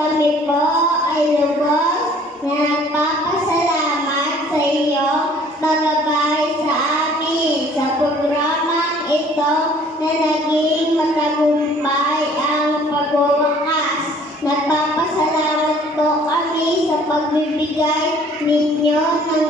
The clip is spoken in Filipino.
Kami po ay lubos na nagpapasalamat sa iyo paggabay sa amin sa programang ito na naging matagumpay ang pagwawakas. Nagpapasalamat po kami sa pagbibigay ninyo ng